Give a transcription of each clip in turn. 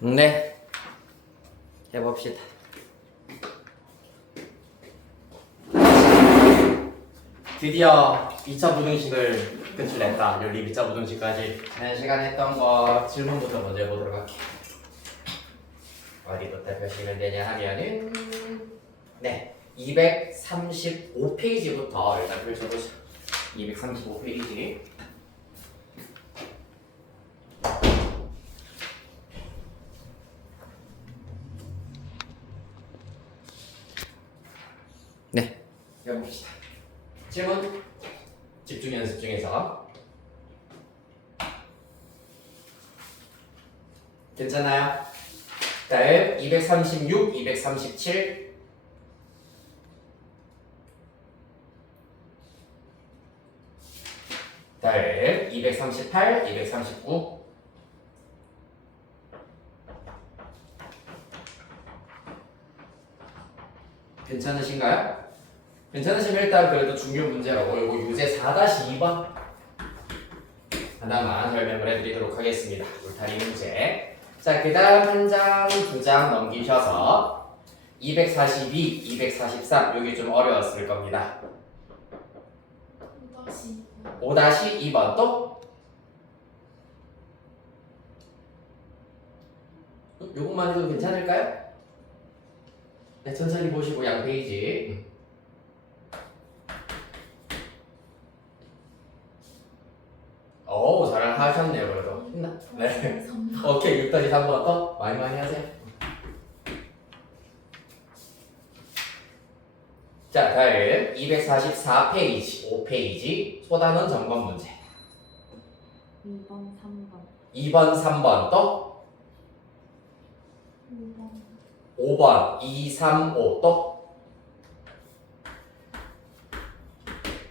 네, 해봅시다. 드디어 2차 부등식을 끝출했다. 연립 2차 부등식까지 지난 시간에 했던 거 질문부터 먼저 해보도록 할게요. 어디부터 표시면 되냐 하면은 235페이지부터 일단 펼쳐보자. 235페이지. 네, 해봅시다. 질문 집중 연습 중에서 괜찮아요? 다음 236, 237 다음 238, 239 괜찮으신가요? 괜찮으시면 일단 그래도 중요 문제라고 이거 유제 4-2번 하나만 설명을 해드리도록 하겠습니다. 울타리 문제. 자, 그 다음 한 장, 두 장 넘기셔서 242, 243 여기 좀 어려웠을 겁니다. 5-2번 또? 요것만 해도 괜찮을까요? 네, 천천히 보시고 양 페이지. 오, 잘 하셨네요, 그래도. 했나? 네. 오케이, 6-3번 또 많이 하세요. 자, 다음 244페이지, 5페이지 소단원 점검 문제. 2번, 3번. 2번, 3번 또? 5번, 2, 3, 5 또?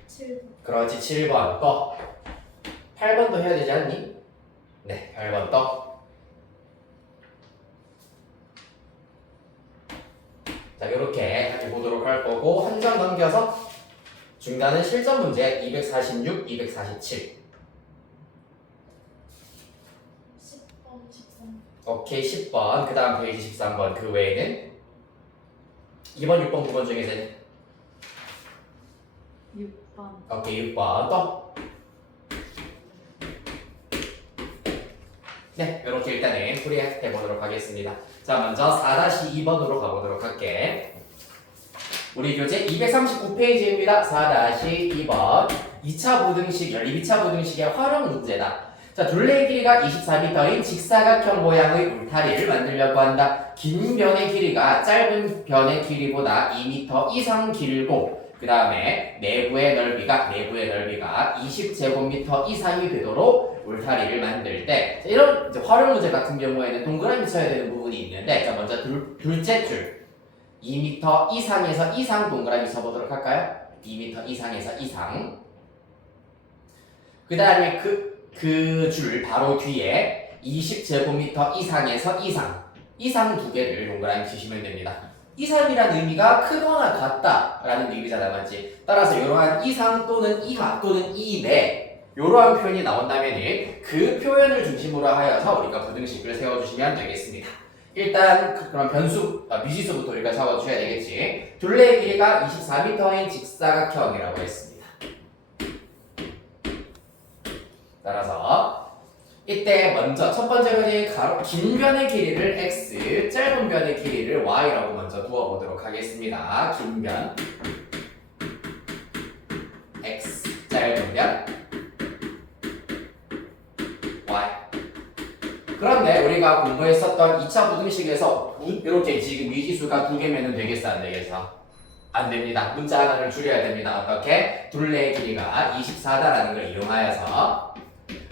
7번. 그렇지, 7번 또? 8번도 해야 되지 않니? 네, 8번 또? 자, 요렇게 같이 보도록 할 거고 한 장 넘겨서 중단은 실전 문제 246, 247 10번, 13번. 오케이, 10번 그 다음 페이지 13번 그 외에는 2번, 6번, 9번 중에서 6번. 오케이, 6번 또? 네, 이렇게 일단은 풀이해 보도록 하겠습니다. 자, 먼저 4-2번으로 가보도록 할게. 우리 교재 239페이지입니다. 4-2번 2차 부등식, 연립 2차 부등식의 활용 문제다. 자, 둘레의 길이가 24m인 직사각형 모양의 울타리를 만들려고 한다. 긴 변의 길이가 짧은 변의 길이보다 2m 이상 길고 그 다음에 내부의 넓이가 20제곱미터 이상이 되도록 울타리를 만들 때 이런 이제 활용 문제 같은 경우에는 동그라미 쳐야 되는 부분이 있는데 자, 먼저 둘째 줄 2m 이상에서 이상 동그라미 쳐보도록 할까요? 2m 이상에서 이상 그 다음에 그 줄 바로 뒤에 20제곱미터 이상에서 이상 두 개를 동그라미 치시면 됩니다. 이상이라는 의미가 크거나 같다라는 의미잖아, 맞지? 따라서 이러한 이상 또는 이하 또는 이내 이러한 표현이 나온다면 그 표현을 중심으로 하여서 우리가 부등식을 세워주시면 되겠습니다. 일단 그럼 변수, 미지수부터 우리가 적어줘야 되겠지. 둘레의 길이가 24m인 직사각형이라고 했습니다. 따라서 이때 먼저 첫 번째 변의 긴 변의 길이를 x, 짧은 변의 길이를 y라고 먼저 두어보도록 하겠습니다. 긴 변 x, 짧은 변 y. 그런데 우리가 공부했었던 2차 부등식에서 이렇게 지금 미지수가 두 개면 되겠어, 안 되겠어? 안 됩니다. 문자 하나를 줄여야 됩니다. 어떻게? 둘레의 길이가 24다라는 걸 이용하여서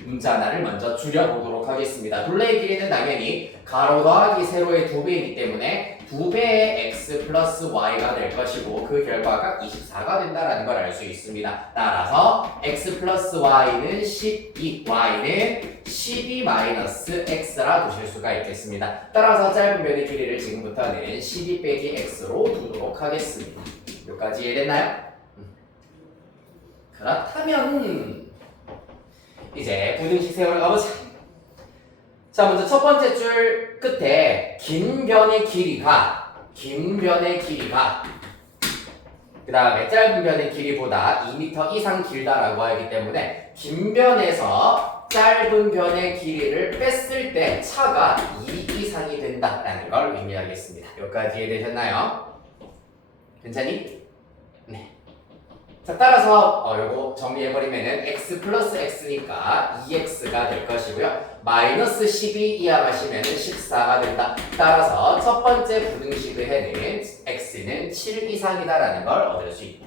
문자 하나를 먼저 줄여보도록 하겠습니다. 둘레의 길이는 당연히 가로 더하기 세로의 2배이기 때문에 2배의 x 플러스 y가 될 것이고 그 결과가 24가 된다는 걸 알 수 있습니다. 따라서 x 플러스 y는 12, y는 12 마이너스 x라 두실 수가 있겠습니다. 따라서 짧은 변의 길이를 지금부터는 12 빼기 x로 두도록 하겠습니다. 여기까지 이해됐나요? 그렇다면 이제 부등식 세우러 가보자. 자, 먼저 첫 번째 줄 끝에 긴 변의 길이가 그 다음에 짧은 변의 길이보다 2m 이상 길다라고 하기 때문에 긴 변에서 짧은 변의 길이를 뺐을 때 차가 2 이상이 된다라는 걸 의미하겠습니다. 여기까지 이해되셨나요? 괜찮니? 네. 자, 따라서 요거 정리해버리면은 x 플러스 x니까 2x가 될 것이고요. 마이너스 12 이하 가시면은 14가 된다. 따라서 첫 번째 부등식의 해는 x는 7 이상이다라는 걸 얻을 수 있다.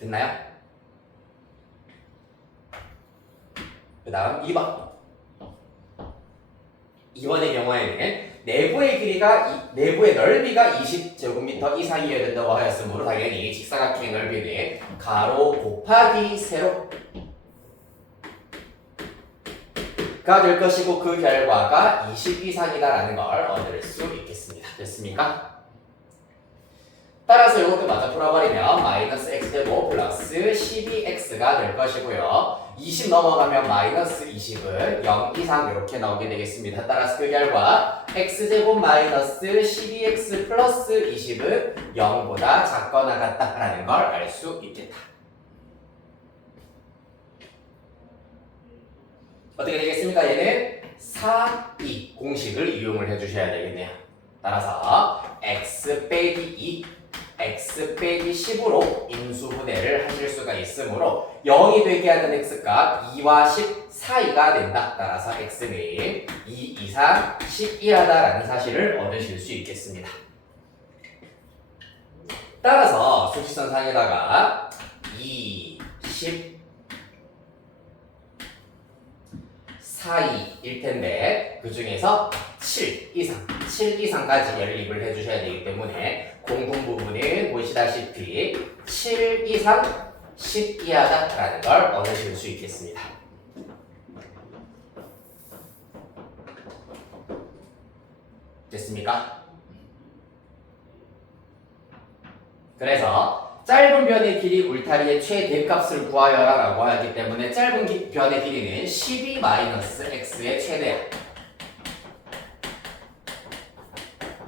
됐나요? 그 다음 2번. 2번의 경우에는 내부의 넓이가 20제곱미터 이상이어야 된다고 하였으므로 당연히 직사각형의 넓이는 가로 곱하기 세로가 될 것이고 그 결과가 20 이상이다라는 걸 얻을 수 있겠습니다. 됐습니까? 따라서 이것도 마저 풀어버리면 마이너스 x제곱 플러스 12x가 될 것이고요. 20 넘어가면 마이너스 20은 0 이상 이렇게 나오게 되겠습니다. 따라서 그 결과 x제곱 마이너스 12x 플러스 20은 0보다 작거나 같다라는 걸 알 수 있겠다. 어떻게 되겠습니까? 얘는 4, 2 공식을 이용을 해주셔야 되겠네요. 따라서 x 빼기 2 x 빼기 10으로 인수분해를 하실 수가 있으므로 0이 되게 하는 x값 2와 10 사이가 된다. 따라서 x는 2 이상 10 이하다라는 사실을 얻으실 수 있겠습니다. 따라서 수직선상에다가 2, 10 사이일 텐데 그 중에서 7 이상까지 연립을 해주셔야 되기 때문에 공분 부분은 보시다시피 7 이상 10 이하다라는 걸 얻으실 수 있겠습니다. 됐습니까? 그래서 짧은 변의 길이 울타리의 최대값을 구하여라 라고 하기 때문에 짧은 변의 길이는 12-x의 최대야.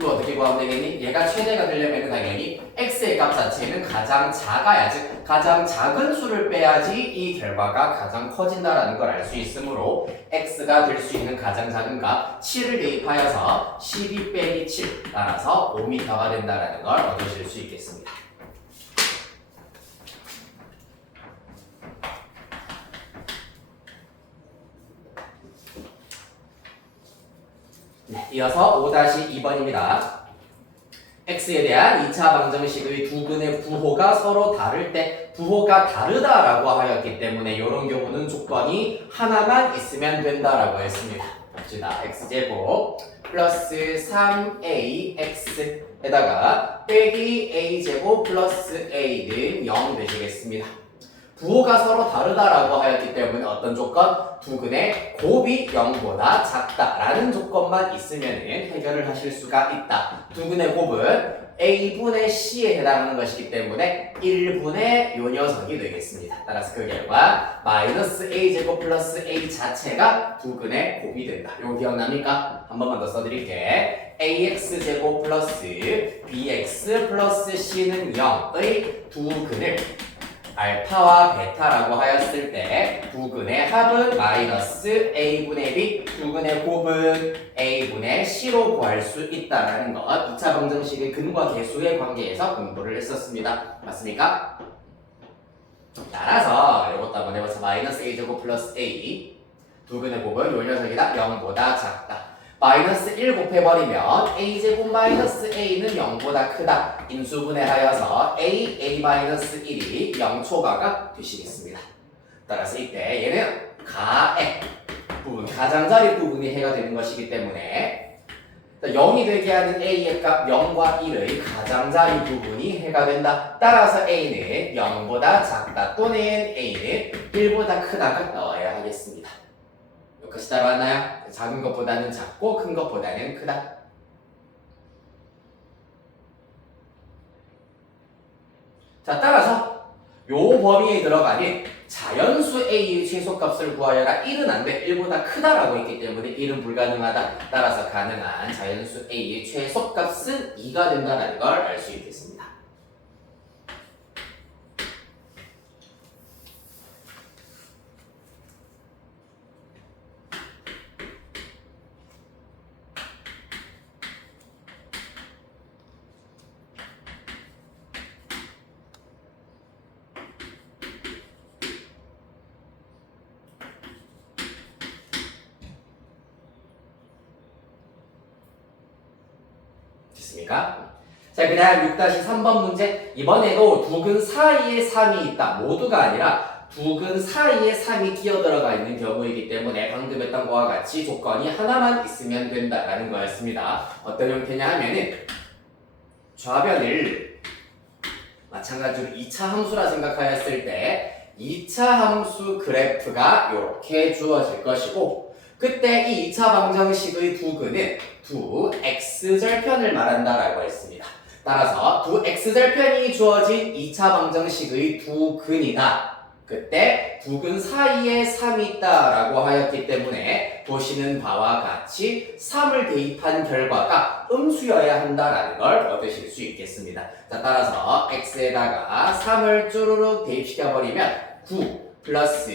이거 어떻게 구하면 되겠니? 얘가 최대가 되려면 당연히 x의 값 자체는 가장 작아야지, 가장 작은 수를 빼야지 이 결과가 가장 커진다라는 걸 알 수 있으므로 x가 될 수 있는 가장 작은 값 7을 대입하여서 12 빼기 7 따라서 5m가 된다라는 걸 얻으실 수 있겠습니다. 네, 이어서 5-2번입니다. x에 대한 2차 방정식의 두 근의 부호가 서로 다를 때 부호가 다르다라고 하였기 때문에 이런 경우는 조건이 하나만 있으면 된다라고 했습니다. 봅시다. x제곱 플러스 3ax에다가 빼기 a제곱 플러스 a는 0 되시겠습니다. 부호가 서로 다르다라고 하였기 때문에 어떤 조건? 두 근의 곱이 0보다 작다라는 조건만 있으면 해결을 하실 수가 있다. 두 근의 곱은 a분의 c에 해당하는 것이기 때문에 1분의 요 녀석이 되겠습니다. 따라서 그 결과 마이너스 a제곱 플러스 a 자체가 두 근의 곱이 된다. 이거 기억납니까? 한 번만 더 써드릴게. ax제곱 플러스 bx 플러스 c는 0의 두 근을 알파와 베타라고 하였을 때 두 근의 합은 마이너스 a분의 b, 두 근의 곱은 a분의 c로 구할 수 있다는 것 2차 방정식의 근과 계수의 관계에서 공부를 했었습니다. 맞습니까? 따라서 이것도 한번 해보자. 마이너스 a제곱 플러스 a 두 근의 곱은 요 녀석이다 0보다 작다. 마이너스 1 곱해버리면 a제곱 마이너스 a는 0보다 크다. 인수분해하여서 a 마이너스 1이 0초가가 되시겠습니다. 따라서 이때 얘는 가의 부분, 가장자리 부분이 해가 되는 것이기 때문에 0이 되게 하는 a의 값 0과 1의 가장자리 부분이 해가 된다. 따라서 a는 0보다 작다 또는 a는 1보다 크다가 넣어야 하겠습니다. 여기까지 따라왔나요? 작은 것보다는 작고 큰 것보다는 크다. 자, 따라서 요 범위에 들어가는 자연수 a의 최소값을 구하여라. 1은 안 돼. 1보다 크다라고 했기 때문에 1은 불가능하다. 따라서 가능한 자연수 a의 최소값은 2가 된다는 걸 알 수 있겠습니다. 됐습니까? 자, 그 다음 6-3번 문제. 이번에도 두근 사이에 3이 있다. 모두가 아니라 두근 사이에 3이 끼어들어가 있는 경우이기 때문에 방금 했던 거와 같이 조건이 하나만 있으면 된다라는 거였습니다. 어떤 형태냐 하면은 좌변을 마찬가지로 2차 함수라 생각하였을 때 2차 함수 그래프가 이렇게 주어질 것이고, 그때 이 2차 방정식의 두근은 두 x절편을 말한다라고 했습니다. 따라서 두 x절편이 주어진 2차 방정식의 두근이다. 그때 두근 사이에 3이 있다라고 하였기 때문에 보시는 바와 같이 3을 대입한 결과가 음수여야 한다라는 걸 얻으실 수 있겠습니다. 자, 따라서 x에다가 3을 쭈루룩 대입시켜버리면 9 플러스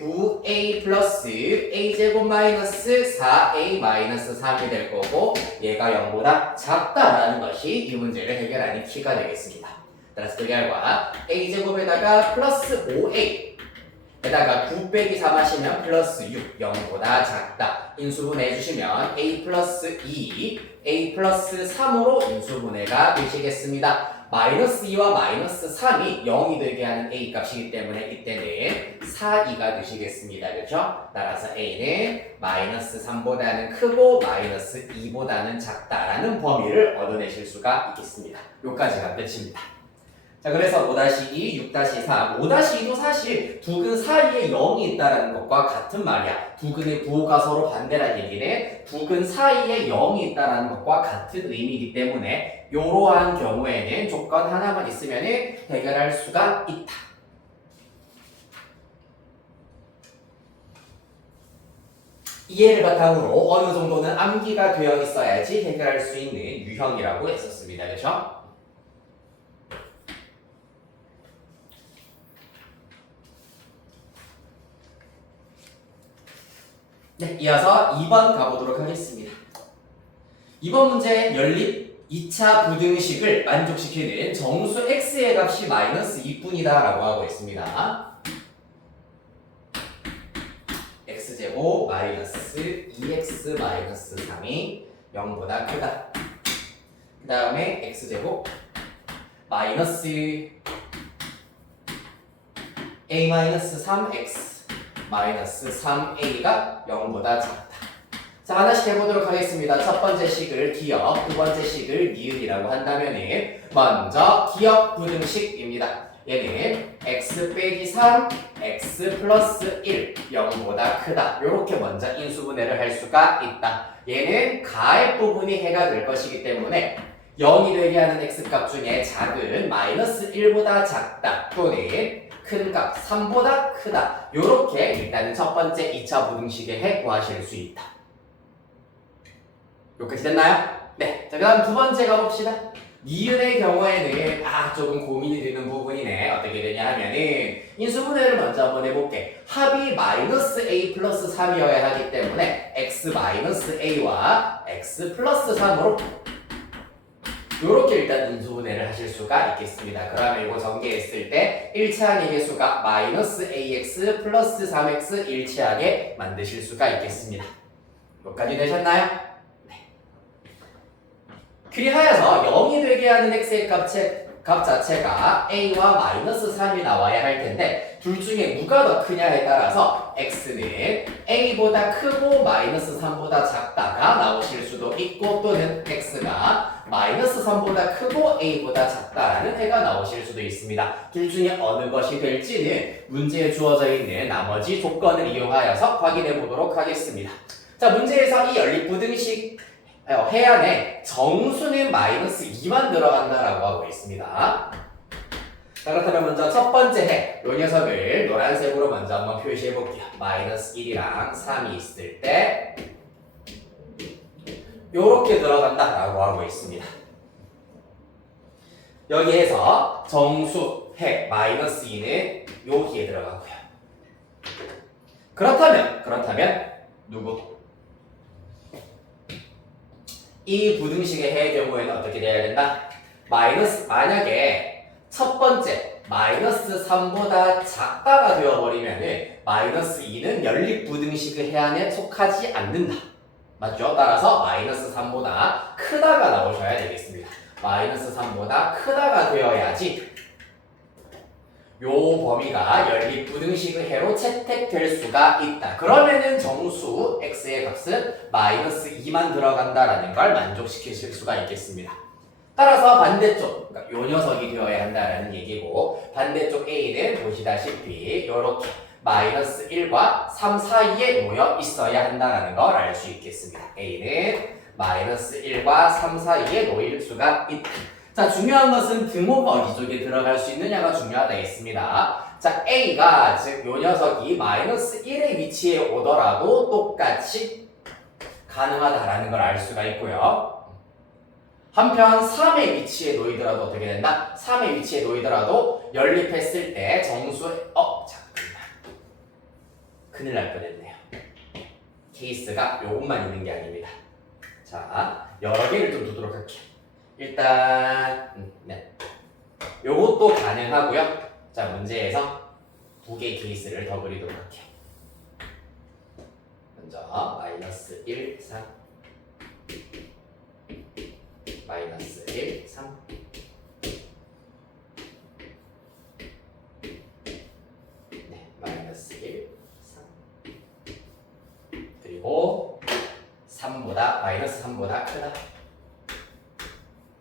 9a 플러스 a제곱 마이너스 4a 마이너스 3이 될 거고, 얘가 0보다 작다라는 것이 이 문제를 해결하는 키가 되겠습니다. 따라서 그 결과 a제곱에다가 플러스 5a 에다가 9 빼기 3 하시면 플러스 6, 0보다 작다. 인수분해 해주시면 a 플러스 2, a 플러스 3으로 인수분해가 되시겠습니다. 마이너스 2와 마이너스 3이 0이 되게 하는 a 값이기 때문에 이때는 4, 2가 되시겠습니다. 그렇죠? 따라서 a는 마이너스 3보다는 크고 마이너스 2보다는 작다라는 범위를 얻어내실 수가 있겠습니다. 여기까지가 끝입니다. 자, 그래서 5-2, 6-3, 5-2도 사실 두근 사이에 0이 있다는 것과 같은 말이야. 두근의 부호가 서로 반대란 얘기는 두근 사이에 0이 있다는 것과 같은 의미이기 때문에 이러한 경우에는 조건 하나만 있으면 해결할 수가 있다. 이해를 바탕으로 어느 정도는 암기가 되어 있어야지 해결할 수 있는 유형이라고 했었습니다. 그렇죠? 네, 이어서 2번 가보도록 하겠습니다. 2번 문제 연립 2차 부등식을 만족시키는 정수 x의 값이 마이너스 2분이다 라고 하고 있습니다. x제곱 마이너스 2x 마이너스 3이 0보다 크다. 그 다음에 x제곱 마이너스 a 마이너스 3x 마이너스 3a가 0보다 작다. 자, 하나씩 해보도록 하겠습니다. 첫 번째 식을 기억, 두 번째 식을 니은이라고 한다면은 먼저 기억 부등식입니다. 얘는 x 빼기 3, x 플러스 1, 0보다 크다. 요렇게 먼저 인수분해를 할 수가 있다. 얘는 가의 부분이 해가 될 것이기 때문에 0이 되게 하는 x값 중에 작은 마이너스 1보다 작다 또는 큰 값 3보다 크다. 요렇게 일단은 첫 번째 2차 부등식에 해 구하실 수 있다. 여기까지 됐나요? 네. 자, 그 다음 두 번째 가봅시다. 니은의 경우에는 조금 고민이 되는 부분이네. 어떻게 되냐 하면은 인수분해를 먼저 한번 해볼게. 합이 마이너스 a 플러스 3이어야 하기 때문에 x 마이너스 a와 x 플러스 3으로 요렇게 일단 인수분해를 하실 수가 있겠습니다. 그러면 이거 전개했을 때 1차항의 개수가 마이너스 ax 플러스 3x 1치하게 만드실 수가 있겠습니다. 여기까지 되셨나요? 네. 그리하여서 0이 되게 하는 x의 값 자체가 a와 마이너스 3이 나와야 할 텐데 둘 중에 누가 더 크냐에 따라서 x는 a보다 크고 마이너스 3보다 작다가 나오실 수도 있고 또는 x가 마이너스 3보다 크고 a보다 작다라는 해가 나오실 수도 있습니다. 둘 중에 어느 것이 될지는 문제에 주어져 있는 나머지 조건을 이용하여서 확인해 보도록 하겠습니다. 자, 문제에서 이 연립부등식 해안에 정수는 마이너스 2만 들어간다라고 하고 있습니다. 자, 그렇다면 먼저 첫 번째 해, 요 녀석을 노란색으로 먼저 한번 표시해 볼게요. 마이너스 1이랑 3이 있을 때 요렇게 들어간다라고 하고 있습니다. 여기에서 정수 해 마이너스 2는 여기에 들어가고요. 그렇다면 누구? 이 부등식의 해의 경우에는 어떻게 돼야 된다? 만약에 첫 번째 마이너스 3보다 작다가 되어버리면은 마이너스 2는 연립 부등식의 해안에 속하지 않는다. 맞죠? 따라서 마이너스 3보다 크다가 나오셔야 되겠습니다. 마이너스 3보다 크다가 되어야지 요 범위가 연립 부등식의 해로 채택될 수가 있다. 그러면은 정수 x의 값은 마이너스 2만 들어간다라는 걸 만족시키실 수가 있겠습니다. 따라서 반대쪽, 그러니까 요 녀석이 되어야 한다라는 얘기고, 반대쪽 a는 보시다시피 요렇게 마이너스 1과 3 사이에 놓여 있어야 한다라는 걸 알 수 있겠습니다. a는 마이너스 1과 3 사이에 놓일 수가 있다. 자, 중요한 것은 등호가 어디 쪽에 들어갈 수 있느냐가 중요하다 했습니다. 자, a가 즉 요 녀석이 마이너스 1의 위치에 오더라도 똑같이 가능하다라는 걸 알 수가 있고요. 한편 3의 위치에 놓이더라도 어떻게 된다? 3의 위치에 놓이더라도 연립했을 때 정수 잠깐만 큰일 날 뻔했네요. 케이스가 요것만 있는 게 아닙니다. 자, 여러 개를 좀 두도록 할게요. 일단 요것도 가능하고요. 자, 문제에서 두 개의 케이스를 더 그리도록 할게요. 먼저 마이너스 1, 3 마이너스 1, 3 마이너스 1, 3 그리고 3보다 마이너스 3보다 크다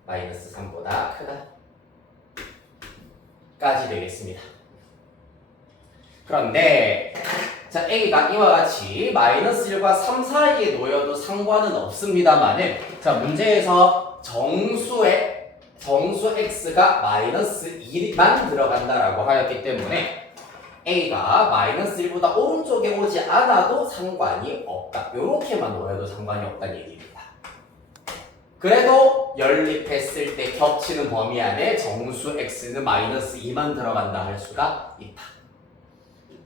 마이너스 3보다 크다 까지 되겠습니다. 그런데 자, a가 이와 같이 마이너스 1과 3 사이에 놓여도 상관은 없습니다만은 자, 문제에서 정수 x가 마이너스 2만 들어간다라고 하였기 때문에 a가 마이너스 1보다 오른쪽에 오지 않아도 상관이 없다. 요렇게만 놓여도 상관이 없다는 얘기입니다. 그래도 연립했을 때 겹치는 범위 안에 정수 x는 마이너스 2만 들어간다 할 수가 있다.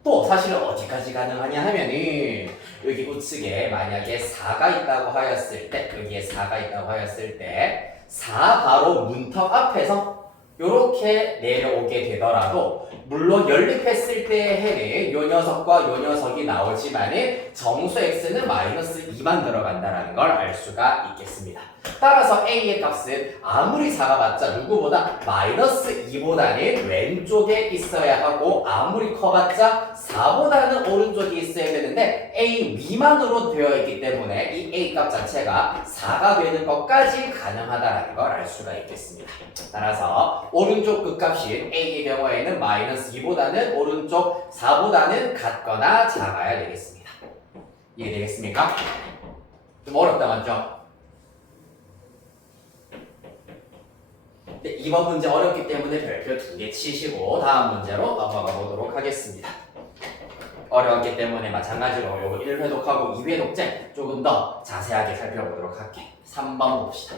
또 사실은 어디까지 가능하냐 하면은 여기 우측에 만약에 4가 있다고 하였을 때 여기에 4가 있다고 하였을 때 4 바로 문턱 앞에서 요렇게 내려오게 되더라도 물론 연립했을 때의 해는 요 녀석과 요 녀석이 나오지만은 정수 x는 마이너스 2만 들어간다는 걸 알 수가 있겠습니다. 따라서 a의 값은 아무리 4가 봤자 누구보다 마이너스 2보다는 왼쪽에 있어야 하고 아무리 커봤자 4보다는 오른쪽에 있어야 되는데 a 미만으로 되어 있기 때문에 이 a 값 자체가 4가 되는 것까지 가능하다는 걸 알 수가 있겠습니다. 따라서 오른쪽 극값인 a의 경우에는 마이너스 2보다는 오른쪽 4보다는 같거나 작아야 되겠습니다. 이해되겠습니까? 좀 어렵다 맞죠? 네, 이번 문제 어렵기 때문에 별표 2개 치시고 다음 문제로 넘어가 보도록 하겠습니다. 어려웠기 때문에 마찬가지로 요거 1회독하고 2회독제 조금 더 자세하게 살펴보도록 할게요. 3번 봅시다.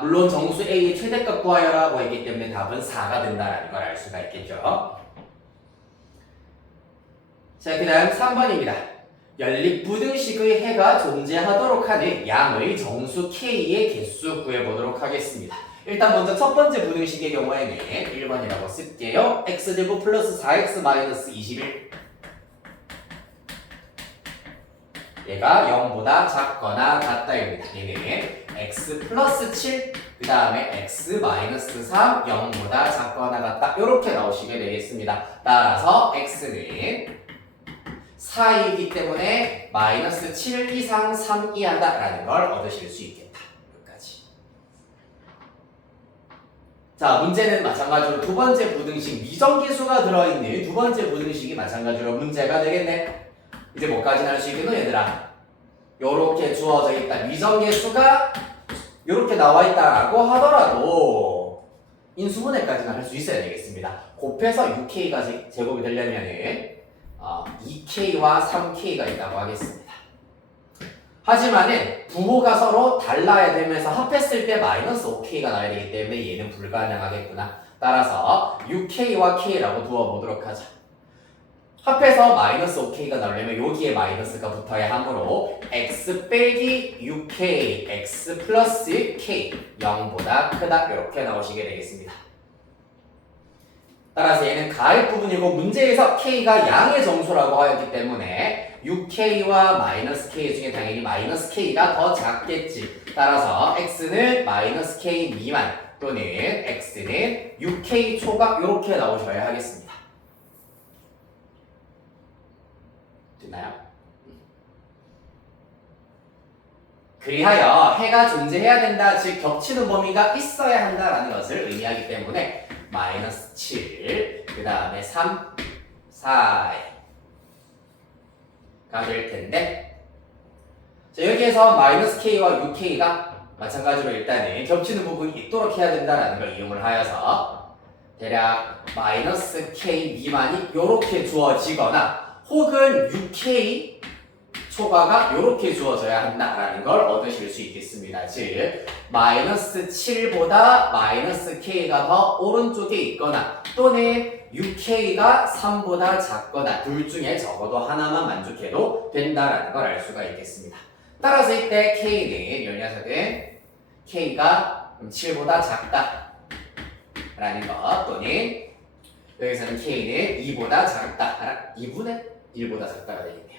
물론 정수 A의 최대값 구하여라고 했기 때문에 답은 4가 된다는 걸 알 수가 있겠죠. 자, 그 다음 3번입니다. 연립부등식의 해가 존재하도록 하는 양의 정수 K의 개수 구해보도록 하겠습니다. 일단 먼저 첫 번째 부등식의 경우에는 1번이라고 쓸게요. x제곱 플러스 4x 마이너스 21 얘가 0보다 작거나 같다입니다. 얘는 x 플러스 7 그 다음에 x 마이너스 3 0보다 작거나 같다 이렇게 나오시게 되겠습니다. 따라서 x는 4이기 때문에 마이너스 7 이상 3 이하다 라는 걸 얻으실 수 있겠다. 여기까지. 자, 문제는 마찬가지로 두 번째 부등식 미정계수가 들어있는 두 번째 부등식이 마찬가지로 문제가 되겠네. 이제 뭐까지 할 수 있겠노 얘들아? 요렇게 주어져 있다. 미정계수가 이렇게 나와 있다라고 하더라도 인수분해까지는 할 수 있어야 되겠습니다. 곱해서 6K가 제곱이 되려면은 2K와 3K가 있다고 하겠습니다. 하지만은 부호가 서로 달라야 되면서 합했을 때 마이너스 5K가 나와야 되기 때문에 얘는 불가능하겠구나. 따라서 6K와 K라고 두어보도록 하자. 합해서 마이너스 5K가 나오려면 여기에 마이너스가 붙어야 하므로 x 빼기 6K, x 플러스 K 0보다 크다 이렇게 나오시게 되겠습니다. 따라서 얘는 가입 부분이고 문제에서 K가 양의 정수라고 하였기 때문에 6K와 마이너스 K 중에 당연히 마이너스 K가 더 작겠지. 따라서 X는 마이너스 K 미만 또는 X는 6K 초과 이렇게 나오셔야 하겠습니다. 됐나요? 그리하여 해가 존재해야 된다, 즉 겹치는 범위가 있어야 한다라는 것을 의미하기 때문에 마이너스 7, 그 다음에 3, 4가 될 텐데, 자, 여기에서 마이너스 K와 6K가 마찬가지로 일단은 겹치는 부분이 있도록 해야 된다라는 걸 이용을 하여서 대략 마이너스 K 미만이 이렇게 주어지거나 혹은 6K 초과가 이렇게 주어져야 한다라는 걸 얻으실 수 있겠습니다. 즉 마이너스 7보다 마이너스 K가 더 오른쪽에 있거나 또는 6K가 3보다 작거나 둘 중에 적어도 하나만 만족해도 된다라는 걸 알 수가 있겠습니다. 따라서 이때 K는 이 녀석은 K가 7보다 작다 라는 것 또는 여기서는 K는 2보다 작다 2분의 1보다 작다가 되겠네요.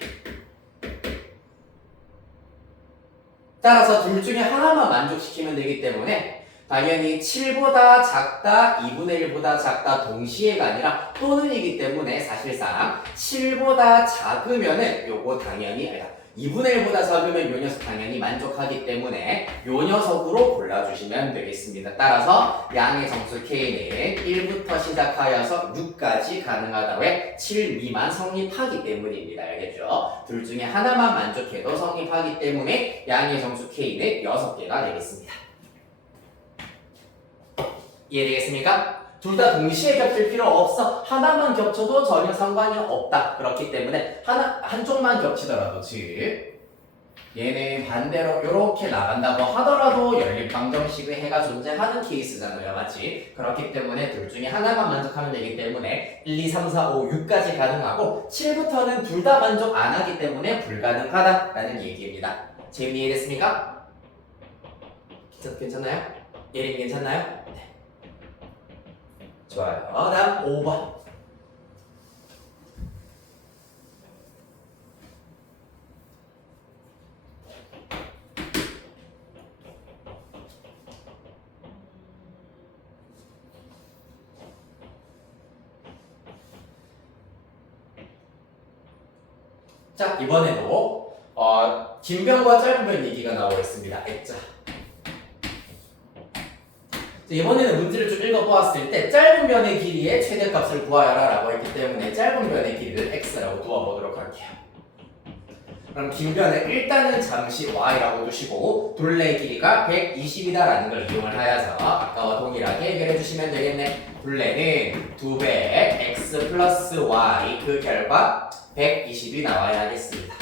따라서 둘 중에 하나만 만족시키면 되기 때문에 당연히 7보다 작다, 2분의 1보다 작다 동시에가 아니라 또는이기 때문에 사실상 7보다 작으면은 요거 당연히 아니다. 2분의 1보다 작으면 요 녀석 당연히 만족하기 때문에 요 녀석으로 골라주시면 되겠습니다. 따라서 양의 정수 K는 1부터 시작하여서 6까지 가능하다고 해 7 미만 성립하기 때문입니다. 알겠죠? 둘 중에 하나만 만족해도 성립하기 때문에 양의 정수 K는 6개가 되겠습니다. 이해되겠습니까? 둘 다 동시에 겹칠 필요 없어. 하나만 겹쳐도 전혀 상관이 없다. 그렇기 때문에 한쪽만 겹치더라도 즉 얘는 반대로 이렇게 나간다고 하더라도 연립방정식의 해가 존재하는 케이스잖아요. 맞지? 그렇기 때문에 둘 중에 하나만 만족하면 되기 때문에 1, 2, 3, 4, 5, 6까지 가능하고 7부터는 둘 다 만족 안 하기 때문에 불가능하다라는 얘기입니다. 재미 이해됐습니까? 괜찮나요? 예림이 괜찮나요? 네. 좋아요. 다음 5번. 자, 이번에도 긴 변과 짧은 변 얘기가 나오고 있습니다. 액자. 이번에는 문제를 좀 읽어보았을 때 짧은 변의 길이의 최대값을 구하여라 라고 했기 때문에 짧은 변의 길이를 x라고 두어보도록 할게요. 그럼 긴 변을 일단은 잠시 y라고 두시고 둘레의 길이가 120이다 라는 걸 이용을 하여서 아까와 동일하게 해결해 주시면 되겠네. 둘레는 2배 x 플러스 y 그 결과 120이 나와야 하겠습니다.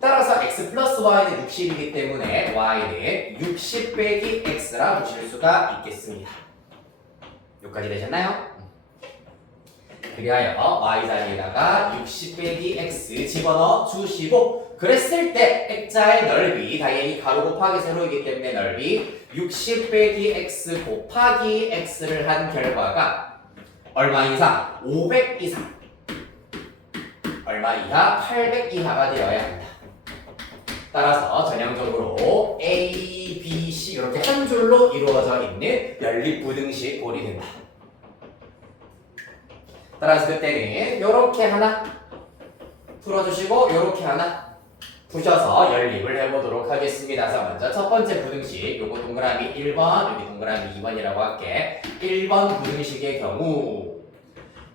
따라서 x 플러스 y는 60이기 때문에 y는 60 빼기 x라 보실 수가 있겠습니다. 여기까지 되셨나요? 그리하여 y 자리에다가 60 빼기 x 집어넣어 주시고 그랬을 때 액자의 넓이 당연히 가로 곱하기 세로이기 때문에 넓이 60 빼기 x 곱하기 x를 한 결과가 얼마 이상? 500 이상 얼마 이하? 800 이하가 되어야 합니다. 따라서 전형적으로 A, B, C 이렇게 한 줄로 이루어져 있는 연립부등식 꼴이 된다. 따라서 그때는 이렇게 하나 풀어주시고 이렇게 하나 푸셔서 연립을 해보도록 하겠습니다. 그래서 먼저 첫 번째 부등식 요거 동그라미 1번 여기 동그라미 2번이라고 할게. 1번 부등식의 경우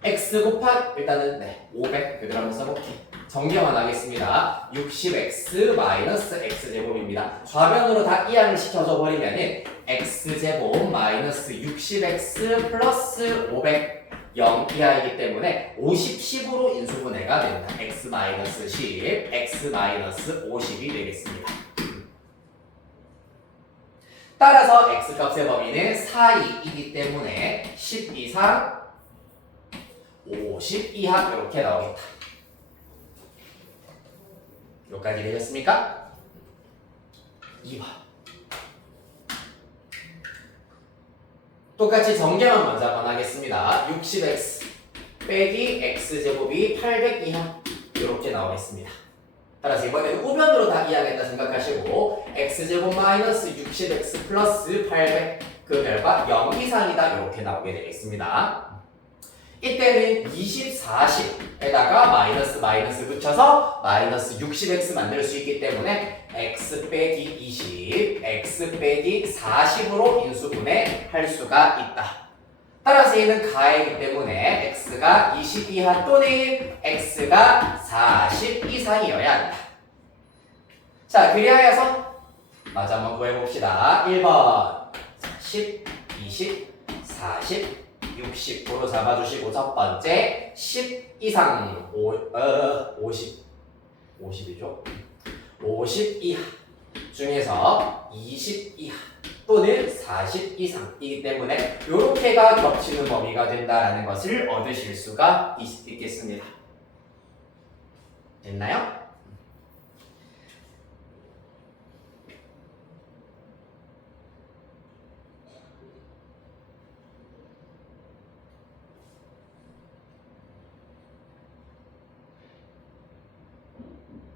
x 곱하기 일단은 500 그대로 한번 써볼게. 정리만 하겠습니다. 60x 마이너스 x제곱입니다. 좌변으로 다 이항을 시켜줘 버리면은 x제곱 마이너스 60x 플러스 500 0 이하이기 때문에 50, 10으로 인수분해가 된다. x 마이너스 10, x 마이너스 50이 되겠습니다. 따라서 x값의 범위는 4, 2이기 때문에 10 이상 50 이하 이렇게 나오겠다. 여기까지 되셨습니까? 2번. 똑같이 전개만 먼저 한번 하겠습니다. 60x 빼기 x제곱이 800 이하 이렇게 나오겠습니다. 따라서 이번에는 우변으로 다 이해하겠다 생각하시고 x제곱 마이너스 60x 플러스 800 그 결과 0 이상이다 이렇게 나오게 되겠습니다. 이때는 20, 40에다가 마이너스 붙여서 마이너스 60x 만들 수 있기 때문에 x 빼기 20, x 빼기 40으로 인수분해 할 수가 있다. 따라서 얘는 가이기 때문에 x가 20 이하 또는 x가 40 이상이어야 한다. 자, 그리하여서 마저 한번 구해봅시다. 1번 10, 20, 40 60으로 잡아주시고 첫 번째 10 이상 50이죠. 50 이하 중에서 20 이하 또는 40 이상이기 때문에 이렇게가 겹치는 범위가 된다라는 것을 얻으실 수가 있겠습니다. 됐나요?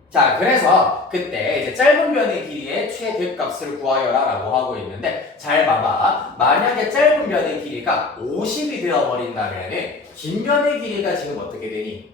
자, 그래서 그때 이제 짧은 변의 길이의 최대값을 구하여라 라고 하고 있는데 잘 봐봐. 만약에 짧은 변의 길이가 50이 되어버린다면은 긴 변의 길이가 지금 어떻게 되니?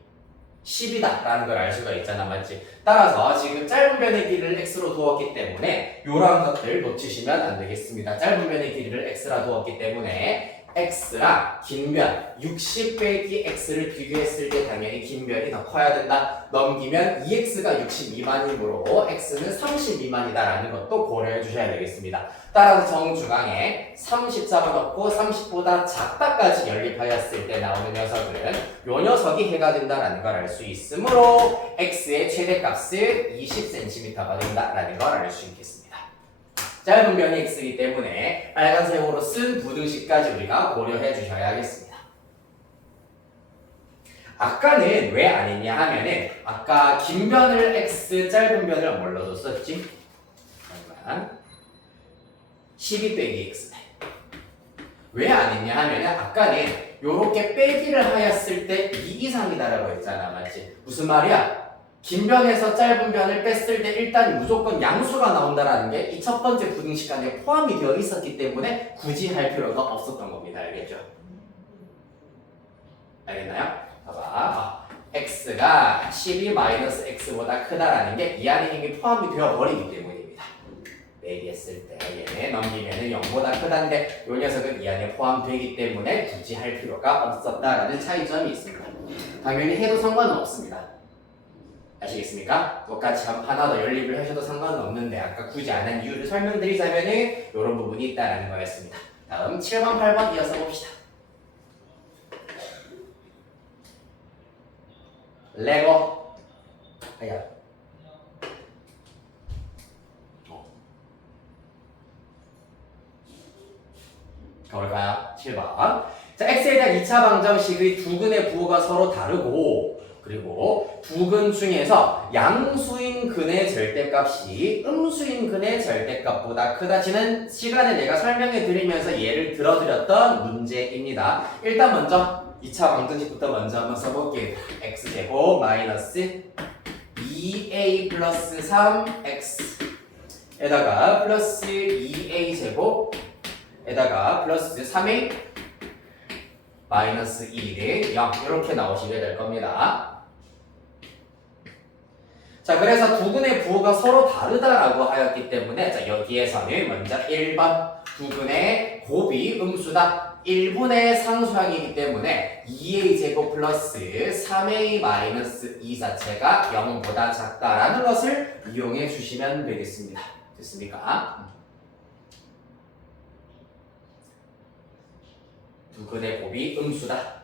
10이다 라는 걸 알 수가 있잖아, 맞지? 따라서 지금 짧은 변의 길이를 x로 두었기 때문에 이러한 것들 놓치시면 안 되겠습니다. 짧은 변의 길이를 x라 두었기 때문에 x랑 긴 변, 60 빼기 x를 비교했을 때 당연히 긴 변이 더 커야 된다. 넘기면 2x가 60 미만이므로 x는 30 미만이다라는 것도 고려해 주셔야 되겠습니다. 따라서 정중앙에 30 잡아놓고 30보다 작다까지 연립하였을 때 나오는 녀석은 요 녀석이 해가 된다라는 걸 알 수 있으므로 x의 최대값은 20cm가 된다라는 걸 알 수 있겠습니다. 짧은 변이 x이기 때문에 빨간색으로 쓴 부등식까지 우리가 고려해 주셔야 하겠습니다. 아까는 왜 안 했냐 하면은 아까 긴 변을 x, 짧은 변을 뭘로 줬었지? 잠깐만. 12 빼기 x. 왜 안 했냐 하면은 아까는 요렇게 빼기를 하였을 때 2 이상이다라고 했잖아, 맞지? 무슨 말이야? 긴 변에서 짧은 변을 뺐을 때 일단 무조건 양수가 나온다라는 게 이 첫 번째 부등식 안에 포함이 되어 있었기 때문에 굳이 할 필요가 없었던 겁니다. 알겠죠? 알겠나요? 봐봐. x가 12-x보다 크다라는 게 이 안에 이미 포함이 되어 버리기 때문입니다. 빼기했을 때 얘네 넘기면은 0보다 크다는데 이 녀석은 이 안에 포함되기 때문에 굳이 할 필요가 없었다라는 차이점이 있습니다. 당연히 해도 상관은 없습니다. 아시겠습니까? 똑같이 하나 더 연립을 하셔도 상관은 없는데 아까 굳이 안 한 이유를 설명드리자면은 이런 부분이 있다라는 거였습니다. 다음 7번, 8번 이어서 봅시다. 레고 아야 가볼까요? 7번. 자, x에 대한 2차 방정식의 두 근의 부호가 서로 다르고 그리고 두 근 중에서 양수인 근의 절대값이 음수인 근의 절대값보다 크다. 지난 시간에 내가 설명해 드리면서 예를 들어드렸던 문제입니다. 일단 먼저 2차 방정식부터 먼저 한번 써볼게요. x제곱 마이너스 2a 플러스 3x 에다가 플러스 2a 제곱 에다가 플러스 3a 마이너스 1이 0 이렇게 나오시게 될 겁니다. 자, 그래서 두 근의 부호가 서로 다르다라고 하였기 때문에 자, 여기에서는 먼저 1번 두 근의 곱이 음수다. 1분의 상수항이기 때문에 2a 제곱 플러스 3a 마이너스 2 자체가 0보다 작다라는 것을 이용해 주시면 되겠습니다. 됐습니까? 두 근의 곱이 음수다.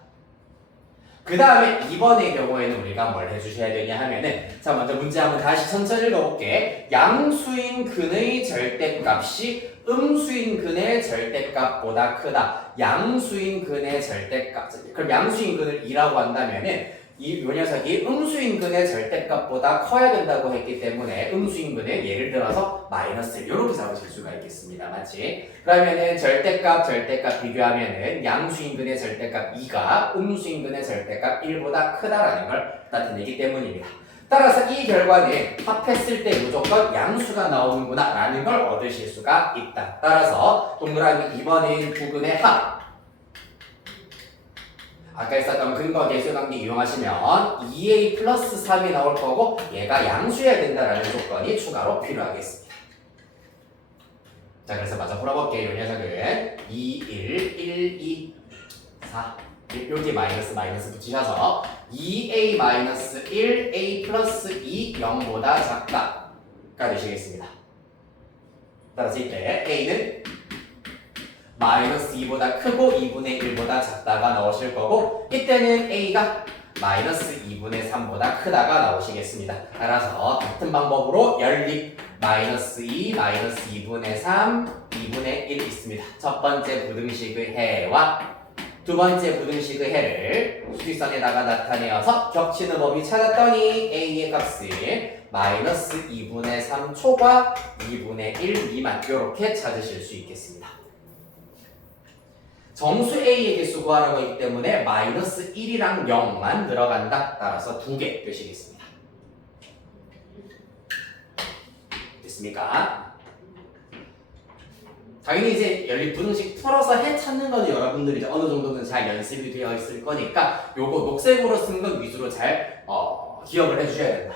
그 다음에 2번의 경우에는 우리가 뭘 해주셔야 되냐 하면은, 자, 먼저 문제 한번 다시 천천히 읽어볼게. 양수인 근의 절대값이 음수인 근의 절대값보다 크다. 양수인 근의 절대값. 그럼 양수인 근을 2라고 한다면은 요 녀석이 음수인 근의 절대값보다 커야 된다고 했기 때문에 음수인 근의 예를 들어서 마이너스 이렇게 잡으실 수가 있겠습니다. 맞지? 그러면은 절대값 비교하면은 양수인 근의 절대값 2가 음수인 근의 절대값 1보다 크다라는 걸 나타내기 때문입니다. 따라서 이 결과는 합했을 때 무조건 양수가 나오는구나 라는 걸 얻으실 수가 있다. 따라서 동그라미 2번인 두 근의 합, 아까 했었던 근거 계수관계 이용하시면 2a 플러스 3이 나올 거고 얘가 양수여야 된다라는 조건이 추가로 필요하겠습니다. 자, 그래서 먼저 풀어볼게요. 이 녀석은 2, 1, 1, 2, 4 여기 마이너스 붙이셔서 2a 마이너스 1, a 플러스 2, 0보다 작다가 되시겠습니다. 따라서 이때 a는 마이너스 2보다 크고 2분의 1보다 작다가 나오실 거고, 이때는 a가 마이너스 2분의 3보다 크다가 나오시겠습니다. 따라서 같은 방법으로 연립 마이너스 2, 마이너스 2분의 3, 2분의 1 있습니다. 첫 번째 부등식의 해와 두 번째 부등식의 해를 수직선에다가 나타내어서 겹치는 범위 찾았더니 a의 값을 마이너스 2분의 3 초과 2분의 1 미만 이렇게 찾으실 수 있겠습니다. 정수 a의 개수 구하라고 했기 때문에 마이너스 1이랑 0만 들어간다. 따라서 2개 되시겠습니다. 됐습니까? 당연히 이제 연립 부등식 풀어서 해 찾는 거는 여러분들이 이제 어느 정도는 잘 연습이 되어 있을 거니까 요거 녹색으로 쓴 건 위주로 잘 기억을 해주셔야 된다.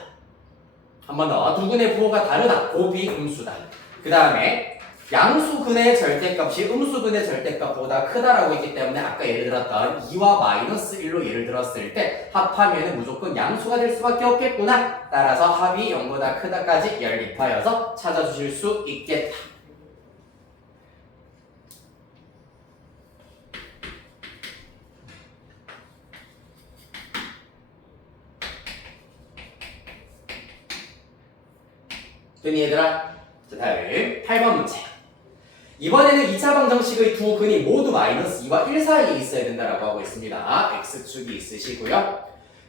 한 번 더. 두 근의 부호가 다르다. 곱이 음수다. 그 다음에 양수근의 절대값이 음수근의 절대값보다 크다라고 했기 때문에 아까 예를 들었던 2와 마이너스 1로 예를 들었을 때 합하면 무조건 양수가 될 수밖에 없겠구나. 따라서 합이 0보다 크다까지 연립하여서 찾아주실 수 있겠다. 됐니 얘들아? 자, 다음 8번 문제. 이번에는 2차 방정식의 두 근이 모두 마이너스 2와 1 사이에 있어야 된다라고 하고 있습니다. x축이 있으시고요.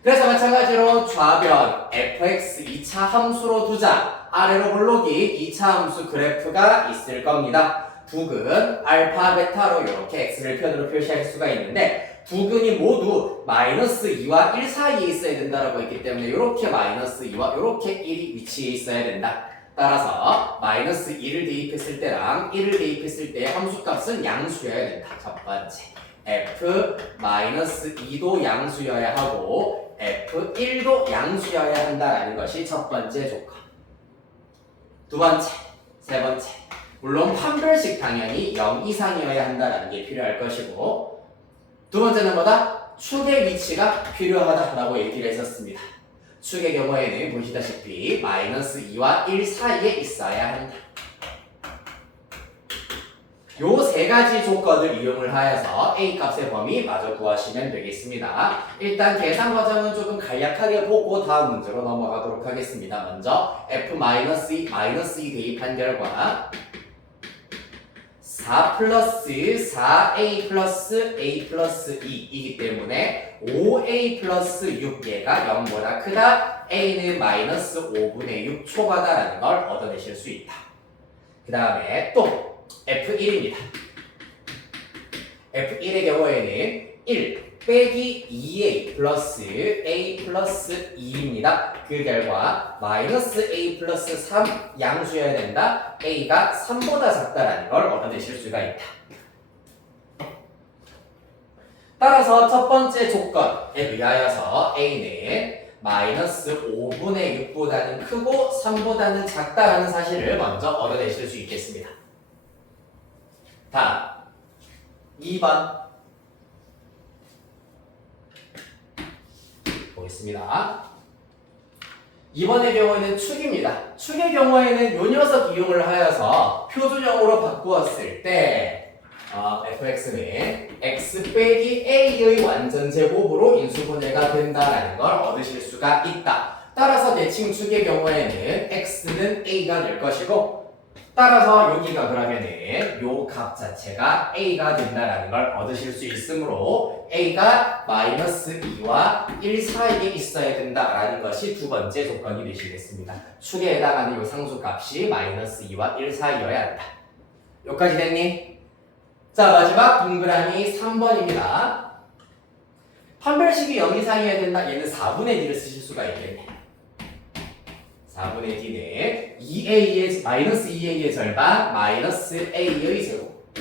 그래서 마찬가지로 좌변 fx 2차 함수로 두자. 아래로 볼록이 2차 함수 그래프가 있을 겁니다. 두 근 알파, 베타로 이렇게 x를 편으로 표시할 수가 있는데 두 근이 모두 마이너스 2와 1 사이에 있어야 된다라고 했기 때문에 이렇게 마이너스 2와 이렇게 1이 위치해 있어야 된다. 따라서 마이너스 2를 대입했을 때랑 1을 대입했을 때 함수값은 양수여야 된다. 첫 번째 f 마이너스 2도 양수여야 하고 f1도 양수여야 한다라는 것이 첫 번째 조건. 두 번째, 세 번째 물론 판별식 당연히 0 이상이어야 한다라는 게 필요할 것이고 두 번째는 뭐다? 축의 위치가 필요하다라고 얘기를 했었습니다. 축의 경우에는 보시다시피 마이너스 2와 1 사이에 있어야 한다. 요 세 가지 조건을 이용을 하여서 A 값의 범위 마저 구하시면 되겠습니다. 일단 계산 과정은 조금 간략하게 보고 다음 문제로 넘어가도록 하겠습니다. 먼저 F-2 대입한 결과 4 플러스 4a 플러스 a 플러스 2이기 때문에 5a 플러스 6얘가 0보다 크다. a는 마이너스 5분의 6 초과다라는 걸 얻어내실 수 있다. 그 다음에 또 f1입니다. f1의 경우에는 1 빼기 2a 플러스 a 플러스 2입니다. 그 결과 마이너스 a 플러스 3 양수여야 된다. a가 3보다 작다라는 걸 얻어내실 수가 있다. 따라서 첫 번째 조건에 의하여서 a는 마이너스 5분의 6보다는 크고 3보다는 작다라는 사실을 먼저 얻어내실 수 있겠습니다. 다음 2번 보겠습니다. 이번의 경우에는 축입니다. 축의 경우에는 요 녀석 이용을 하여서 표준형으로 바꾸었을 때 fx는 x 빼기 a의 완전 제곱으로 인수분해가 된다라는 걸 얻으실 수가 있다. 따라서 대칭 축의 경우에는 x는 a가 될 것이고 따라서 여기가 그러면은 요 값 자체가 a가 된다라는 걸 얻으실 수 있으므로 a가 마이너스 2와 1 사이에 있어야 된다라는 것이 두 번째 조건이 되시겠습니다. 축에 해당하는 요 상수값이 마이너스 2와 1 사이여야 한다. 여기까지 됐니? 자, 마지막 동그라미 3번입니다. 판별식이 0 이상이어야 된다. 얘는 4분의 D를 쓰실 수가 있겠네. 4분의 D는 2A의 마이너스 2A의 절반 마이너스 A의 제곱,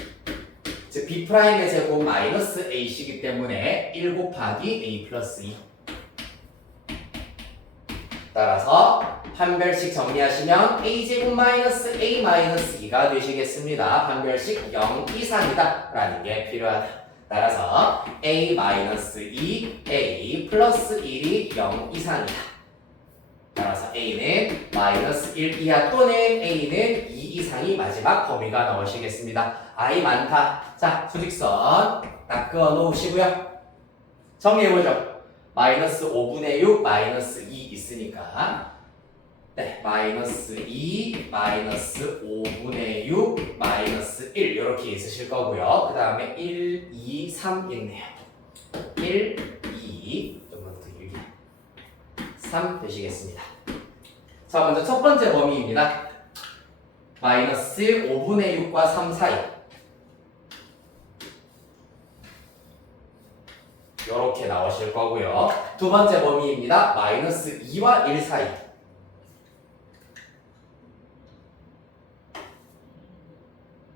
즉 B'의 제곱 마이너스 A시기 때문에 1 곱하기 A 플러스 2. 따라서 판별식 정리하시면 A제곱 마이너스 A 마이너스 2가 되시겠습니다. 판별식 0 이상이다 라는 게 필요하다. 따라서 A 마이너스 2, A 플러스 1이 0 이상이다. 따라서 A는 마이너스 1 이하 또는 A는 2 이상이 마지막 범위가 나오시겠습니다. I 많다. 자, 수직선 딱 그어 놓으시고요. 정리해보죠. 마이너스 5분의 6, 마이너스 2 있으니까 네, 마이너스 2, 마이너스 5분의 6, 마이너스 1 이렇게 있으실 거고요. 그 다음에 1, 2, 3 있네요. 1, 2, 좀만 더 길게 3 되시겠습니다. 자, 먼저 첫 번째 범위입니다. 마이너스 5분의 6과 3 사이. 이렇게 나오실 거고요. 두 번째 범위입니다. 마이너스 2와 1 사이.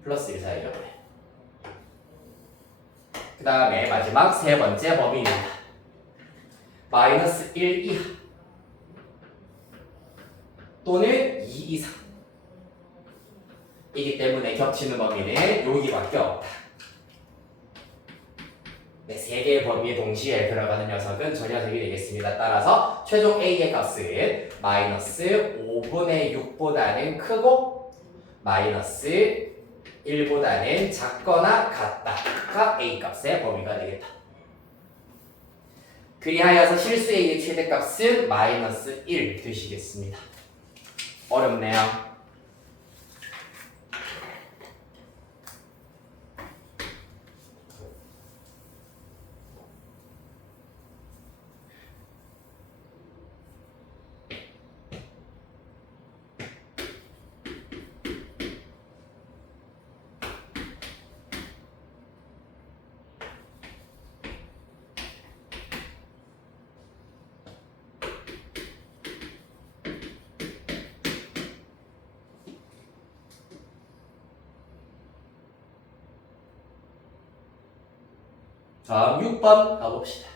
플러스 1 사이죠. 그 다음에 마지막 세 번째 범위입니다. 마이너스 1 이하 또는 2 이상 이기 때문에 겹치는 범위는 여기밖에 없다. 네, 세 개의 범위에 동시에 들어가는 녀석은 저 녀석이 되겠습니다. 따라서 최종 A의 값은 마이너스 5분의 6보다는 크고 마이너스 1보다는 작거나 같다가 A 값의 범위가 되겠다. 그리하여서 실수 A의 최대값은 마이너스 1 되시겠습니다. 어렵네요. 다음 6번 가봅시다.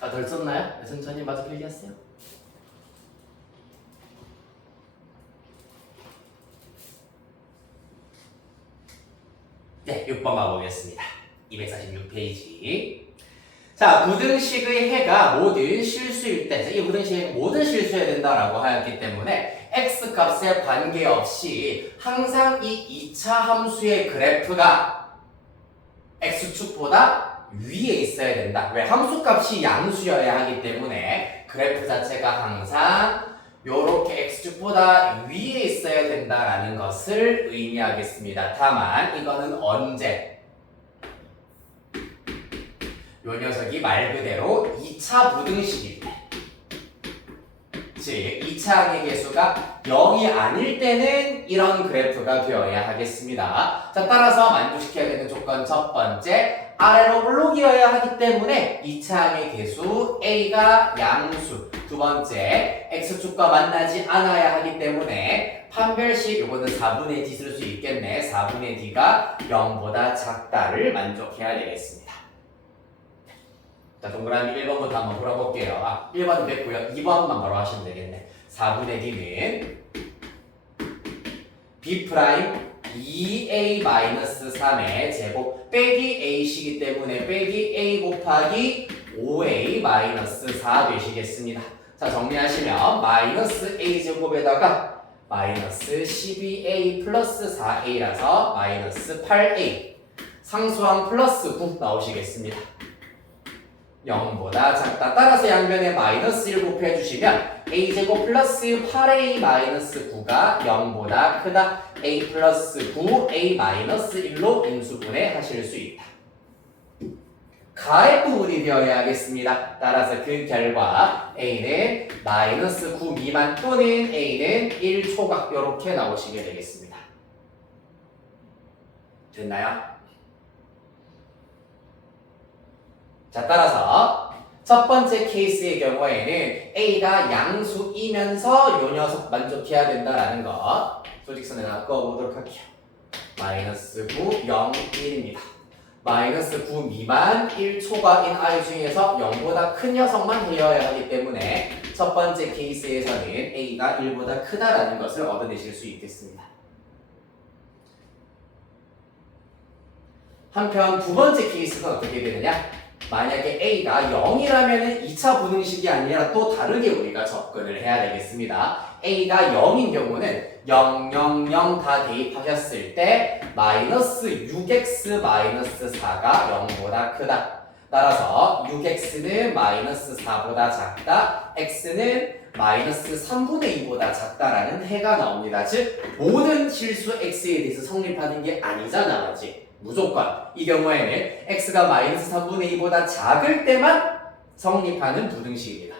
덜 썼나요? 천천히 마저 필기하세요. 네, 6번 가보겠습니다. 246페이지. 자, 부등식의 해가 모든 실수일 때, 이 부등식의 모든 실수해야 된다라고 하였기 때문에 x값에 관계없이 항상 이 2차 함수의 그래프가 x축보다 위에 있어야 된다. 왜? 함수값이 양수여야 하기 때문에 그래프 자체가 항상 요렇게 x축보다 위에 있어야 된다라는 것을 의미하겠습니다. 다만 이거는 언제? 요 녀석이 말 그대로 2차 부등식일 때, 즉 2차 항의 개수가 0이 아닐 때는 이런 그래프가 되어야 하겠습니다. 자, 따라서 만족시켜야 되는 조건 첫 번째, 아래로 블록이어야 하기 때문에 2차 항의 개수 A가 양수. 두 번째, X축과 만나지 않아야 하기 때문에 판별식, 요거는 4분의 D 쓸 수 있겠네. 4분의 D가 0보다 작다를 만족해야 되겠습니다. 자, 동그라미 1번부터 한번 풀어볼게요. 1번은 됐고요. 2번만 바로 하시면 되겠네. 4분의 D는 B' 2A-3의 제곱 빼기 A시기 때문에 빼기 A 곱하기 5a-4 되시겠습니다. 자, 정리하시면 마이너스 a제곱에다가 마이너스 12a 플러스 4a라서 마이너스 8a 상수항 플러스 9 나오시겠습니다. 0보다 작다. 따라서 양변에 마이너스 1 곱해주시면 a제곱 플러스 8a 마이너스 9가 0보다 크다. a 플러스 9, a 마이너스 1로 인수분해 하실 수 있다. 가의 부분이 되어야 하겠습니다. 따라서 그 결과 a는 마이너스 9 미만 또는 a는 1 초각 이렇게 나오시게 되겠습니다. 됐나요? 자, 따라서 첫 번째 케이스의 경우에는 a가 양수이면서 요 녀석 만족해야 된다라는 거 소직선에 낚아보도록 할게요. 마이너스 9, 0, 1입니다. 마이너스 9 미만 1 초각인 i 중에서 0보다 큰 녀석만 되어야 하기 때문에 첫 번째 케이스에서는 a가 1보다 크다라는 것을 얻어내실 수 있겠습니다. 한편 두 번째 케이스는 어떻게 되느냐? 만약에 a가 0이라면 2차 분응식이 아니라 또 다르게 우리가 접근을 해야 되겠습니다. a가 0인 경우는 0, 0, 0 다 대입하셨을 때 마이너스 6x 마이너스 4가 0보다 크다. 따라서 6x는 마이너스 4보다 작다. x는 마이너스 3분의 2보다 작다라는 해가 나옵니다. 즉 모든 실수 x에 대해서 성립하는 게 아니잖아, 맞지? 무조건 이 경우에는 x가 마이너스 3분의 2보다 작을 때만 성립하는 부등식입니다.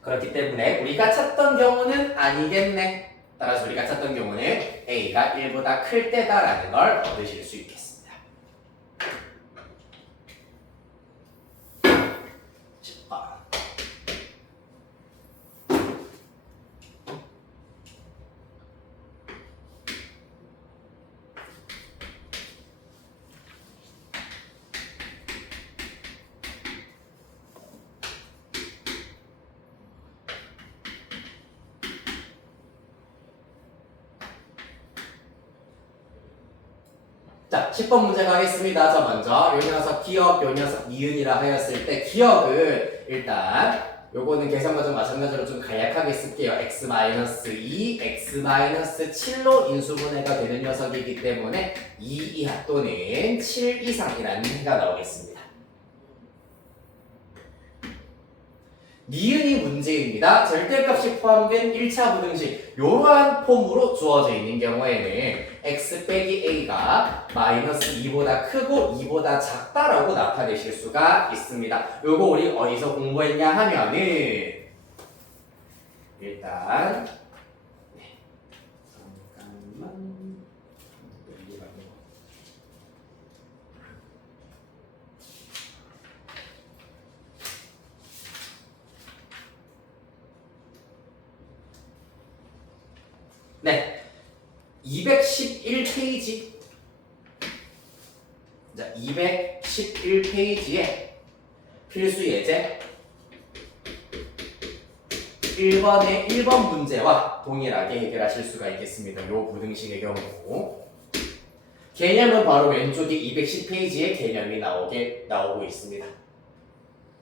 그렇기 때문에 우리가 찾던 경우는 아니겠네. 따라서 우리가 찾던 경우는 a가 1보다 클 때다라는 걸 얻으실 수 있겠습니다. 10번. 자, 10번 문제 가겠습니다. 자, 먼저 요 녀석 기억, 요 녀석 니은이라 하였을 때 기억은 일단 요거는 계산 과정 마찬가지로 좀 간략하게 쓸게요. x-2, x-7로 인수분해가 되는 녀석이기 때문에 2 이하 또는 7 이상이라는 해가 나오겠습니다. 니은이 문제입니다. 절대값이 포함된 1차 부등식 이러한 폼으로 주어져 있는 경우에는 x 빼기 a가 마이너스 2보다 크고 2보다 작다라고 나타내실 수가 있습니다. 요거 우리 어디서 공부했냐 하면은 일단 잠깐만 네, 211페이지. 자, 211페이지에 필수 예제 1번의 1번 문제와 동일하게 해결하실 수가 있겠습니다. 요 부등식의 경우 개념은 바로 왼쪽에 210페이지에 개념이 나오고 있습니다.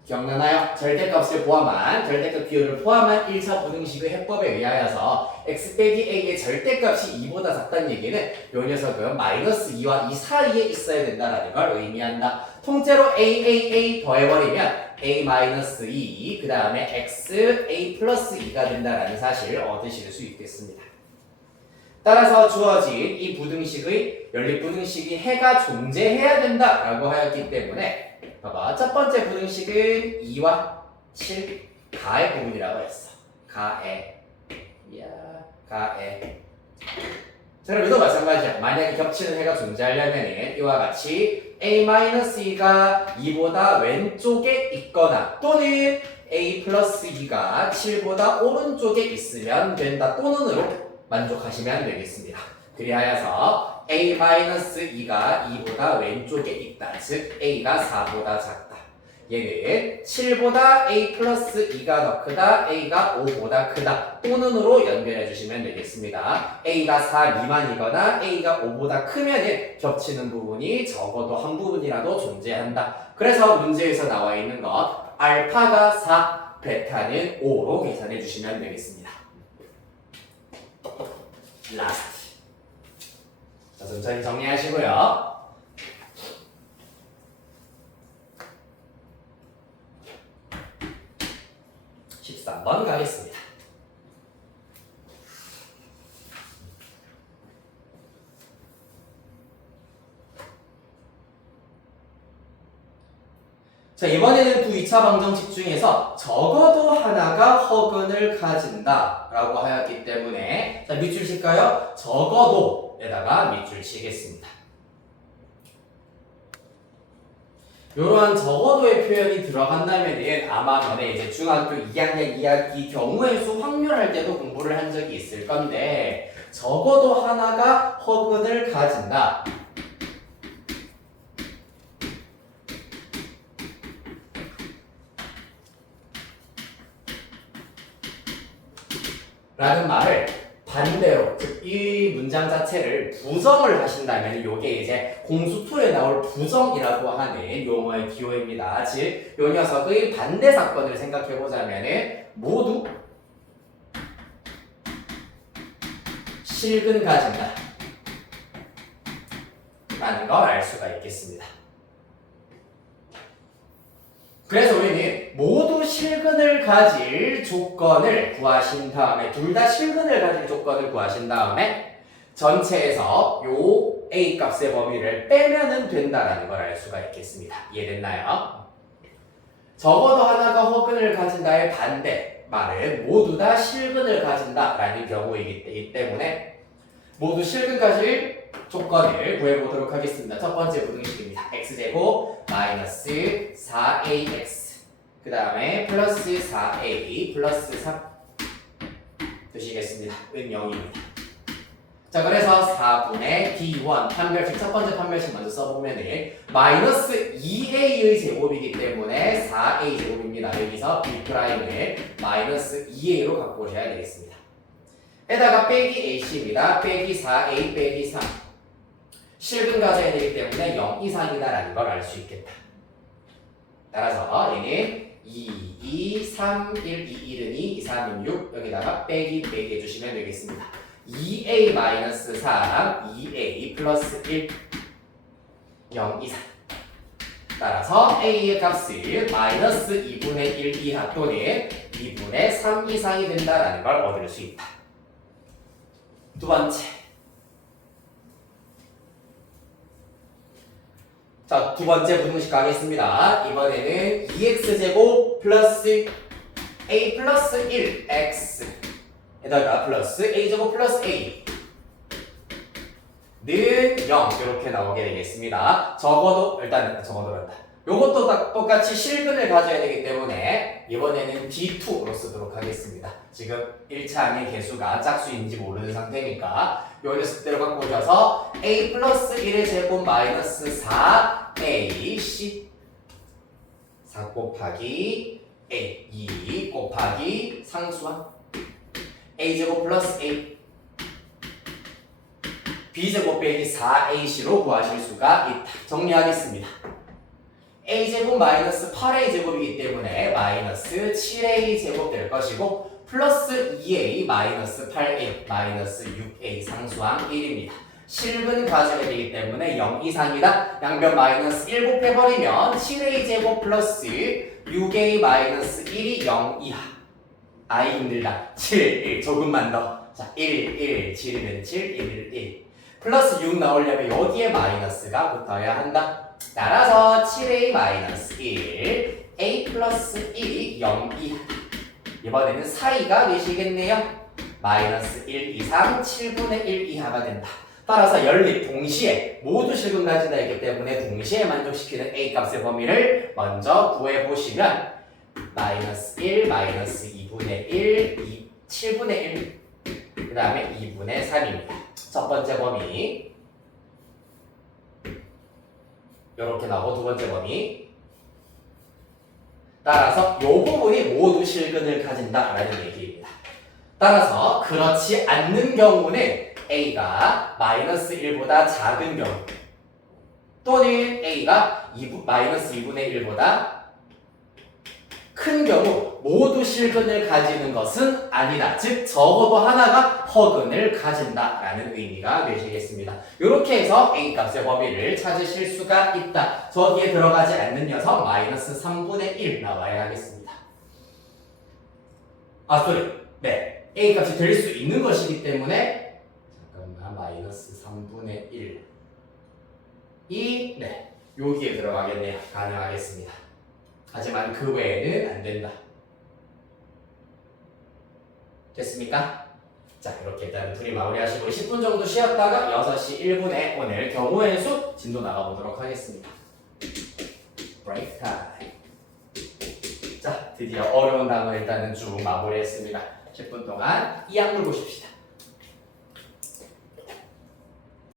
기억나나요? 절대값을 포함한 절대값 비율을 포함한 1차 부등식의 해법에 의하여서 x 빼기 a의 절대값이 2보다 작다는 얘기는 요 녀석은 마이너스 2와 2 사이에 있어야 된다는 걸 의미한다. 통째로 a 더해버리면 a 마이너스 2, 그 다음에 x a 플러스 2가 된다는 사실을 얻으실 수 있겠습니다. 따라서 주어진 이 부등식의 연립부등식이 해가 존재해야 된다라고 하였기 때문에 봐봐, 첫 번째 부등식은 2와 7 가의 부분이라고 했어. 가의 자, 그럼 이도 마찬가지야. 만약에 겹치는 해가 존재하려면 이와 같이 a-2가 2보다 왼쪽에 있거나 또는 a 플러스 2가 7보다 오른쪽에 있으면 된다. 또는으로 만족하시면 되겠습니다. 그리하여서 a-2가 2보다 왼쪽에 있다. 즉 a가 4보다 작다. 얘는 7보다 a 플러스 2가 더 크다, a가 5보다 크다 또는으로 연결해 주시면 되겠습니다. a가 4 미만이거나 a가 5보다 크면 겹치는 부분이 적어도 한 부분이라도 존재한다. 그래서 문제에서 나와 있는 것 알파가 4, 베타는 5로 계산해 주시면 되겠습니다. 라스트. 자, 천천히 정리하시고요. 13번 가겠습니다. 자, 이번에는 두 2차 방정식 중에서 적어도 하나가 허근을 가진다 라고 하였기 때문에 자, 밑줄 칠까요? 적어도에다가 밑줄 치겠습니다. 이러한 적어도의 표현이 들어간다면 아마 전에 이제 중학교 2학년 2학기 경우의 수 확률할 때도 공부를 한 적이 있을 건데 적어도 하나가 허근을 가진다. 라는 말을 반대로 즉 이 문장 자체를 부정을 하신다면 이게 이제 공수2에 나올 부정이라고 하는 용어의 기호입니다. 즉 이 녀석의 반대 사건을 생각해 보자면 모두 실근 가진다 라는 걸 알 수가 있겠습니다. 그래서 우리는 모두 실근을 가질 조건을 구하신 다음에 둘 다 실근을 가질 조건을 구하신 다음에 전체에서 요 A 값의 범위를 빼면은 된다라는 걸 알 수가 있겠습니다. 이해됐나요? 적어도 하나가 허근을 가진다의 반대 말은 모두 다 실근을 가진다라는 경우이기 때문에 모두 실근 가질 조건을 구해보도록 하겠습니다. 첫 번째 부등식입니다. x제곱 마이너스 4ax 그 다음에 플러스 4a 플러스 3 두시겠습니다. 은 0입니다. 자, 그래서 4분의 d1 판별식 첫 번째 판별식 먼저 써보면은 마이너스 2a의 제곱이기 때문에 4a 제곱입니다. 여기서 b'을 마이너스 2a로 갖고 오셔야 되겠습니다. 에다가 빼기 ac입니다. 빼기 4a 빼기 3 실근 가져야 되기 때문에 0 이상이다라는 걸 알 수 있겠다. 따라서 얘는 2, 2, 3, 1, 2, 1은 2, 2, 3은 6 여기다가 빼기 해주시면 되겠습니다. 2a 마이너스 3, 2a 플러스 1, 0 이상. 따라서 a의 값을 마이너스 2분의 1 이하 또는 2분의 3 이상이 된다라는 걸 얻을 수 있다. 두 번째. 자, 두 번째 부등식 가겠습니다. 이번에는 2x제곱 플러스 a 플러스 1x 에다가 플러스 a제곱 플러스 a 는 0 이렇게 나오게 되겠습니다. 일단 적어도란다. 요것도 똑같이 실근을 가져야 되기 때문에 이번에는 D2로 쓰도록 하겠습니다. 지금 1차 안의 개수가 짝수인지 모르는 상태니까 요 녀석대로 갖고 오셔서 a 플러스 1의 제곱 마이너스 4ac 4 곱하기 a 2 곱하기 상수항 a제곱 플러스 a b제곱 빼기 4ac로 구하실 수가 있다. 정리하겠습니다. a제곱 마이너스 8a제곱이기 때문에 마이너스 7a제곱 될 것이고 플러스 2a 마이너스 8a 마이너스 6a 상수항 1입니다. 실근 가져야 되기 때문에 0 이상이다. 양변 마이너스 1 곱해버리면 7a제곱 플러스 6a 마이너스 1이 0 이하. 아이 힘들다. 7, 1 조금만 더. 자, 1, 1, 7이면 7, 1, 1 플러스 6 나오려면 여기에 마이너스가 붙어야 한다. 따라서 7a 마이너스 1 a 플러스 1이 0 이하. 이번에는 사이가 되시겠네요. 마이너스 1 이상 7분의 1 이하가 된다. 따라서 연립 동시에 모두 실근 가진다 했기 때문에 동시에 만족시키는 a 값의 범위를 먼저 구해보시면 마이너스 1, 마이너스 2분의 1, 7분의 1, 그 다음에 2분의 3입니다. 첫 번째 범위 이렇게 나오고 두 번째 범위 따라서 이 부분이 모두 실근을 가진다라는 얘기입니다. 따라서 그렇지 않는 경우는 A가 마이너스 1보다 작은 경우 또는 A가 마이너스 2분의 1보다 큰 경우 모두 실근을 가지는 것은 아니다. 즉 적어도 하나가 허근을 가진다라는 의미가 되시겠습니다. 이렇게 해서 A값의 범위를 찾으실 수가 있다. 저 뒤에 들어가지 않는 녀석 마이너스 3분의 1 나와야 하겠습니다. 네. A값이 될 수 있는 것이기 때문에 잠깐만 마이너스 3분의 1이 네 여기에 들어가겠네요. 가능하겠습니다. 하지만 그 외에는 안 된다. 됐습니까? 자, 이렇게 일단 둘이 마무리하시고 10분 정도 쉬었다가 6시 1분에 오늘 경우의 수 진도 나가보도록 하겠습니다. 브레이크 타임. 자, 드디어 어려운 단어 일단은 쭉 마무리했습니다. 10분 동안 이 약물 보십시다.